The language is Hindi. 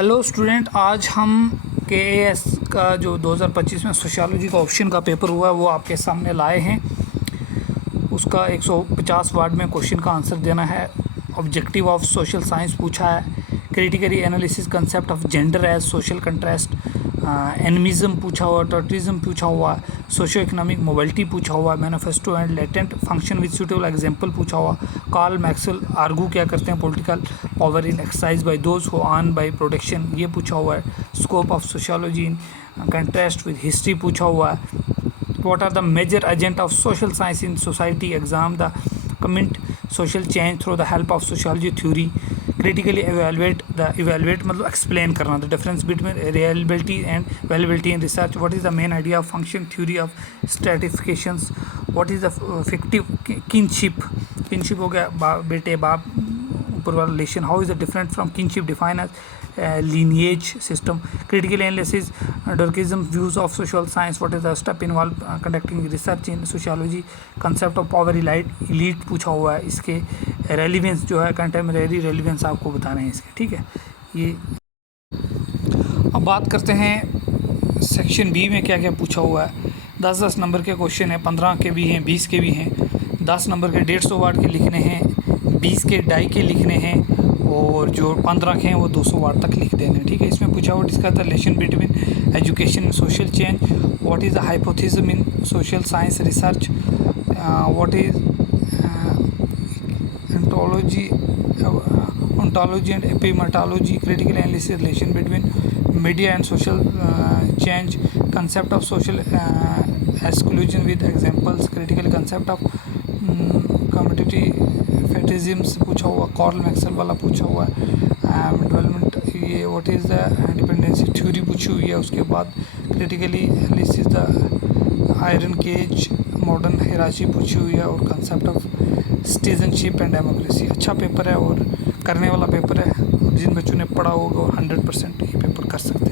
हेलो स्टूडेंट, आज हम KAS का जो 2025 में सोशियोलॉजी का ऑप्शन का पेपर हुआ है वो आपके सामने लाए हैं। उसका 150 वर्ड में क्वेश्चन का आंसर देना है। ऑब्जेक्टिव ऑफ सोशल साइंस पूछा है, critically analysis concept of gender as social contrast, animism पूछा हुआ, टोटलिज्म पूछा हुआ, सोशियो इकोनॉमिक मोबिलिटी पूछा हुआ, manifesto and latent function with suitable example पूछा हुआ, कार्ल मैक्सवेल आर्गू क्या करते हैं, political power in exercise by those who earn by protection ये पूछा हुआ है, scope of sociology in contrast with history पूछा हुआ है, what are the major agent of social science in society, exam the comment social change through the help of sociology theory, critically evaluate मतलब explain करना, the difference between reliability and valuability in research, what is the main idea of function theory of stratifications, what is the fictive kinship हो गया बेटे बाप ऊपर वाला relation, how is the different from kinship define as lineage system, critical analysis, Durkheim views of social science, what is the step involved conducting research in sociology, concept of power elite पूछा हुआ है, इसके रेलिवेंस जो है कंटेम्परेरी रेलिवेंस आपको बताना है इसके, ठीक है। ये अब बात करते हैं सेक्शन बी में क्या क्या पूछा हुआ है। 10-10 नंबर के क्वेश्चन हैं, 15 के भी हैं, 20 के भी हैं। 10 नंबर के 150 वर्ड के लिखने हैं, 20 के 2.5 के लिखने हैं और जो 15 के हैं वो 200 वर्ड तक लिख देने, ठीक है। इसमें पूछा हुआ discuss the relation between education and social change, what is the hypothesis in social science research, what is ontology and epistemology, critical analysis relation between media and social change, concept of social exclusion with examples, critical concept of commodity fetishisms पूछा हुआ, कार्ल मैक्सवेल वाला पूछा हुआ है, डेवलपमेंट ये what is the dependency theory पूछी हुई है। उसके बाद critically analysis the iron cage modern hierarchy पूछी हुई है और concept of citizenship and democracy. अच्छा पेपर है और करने वाला पेपर है, जिन बच्चों ने पढ़ा होगा 100% ये पेपर कर सकते हैं।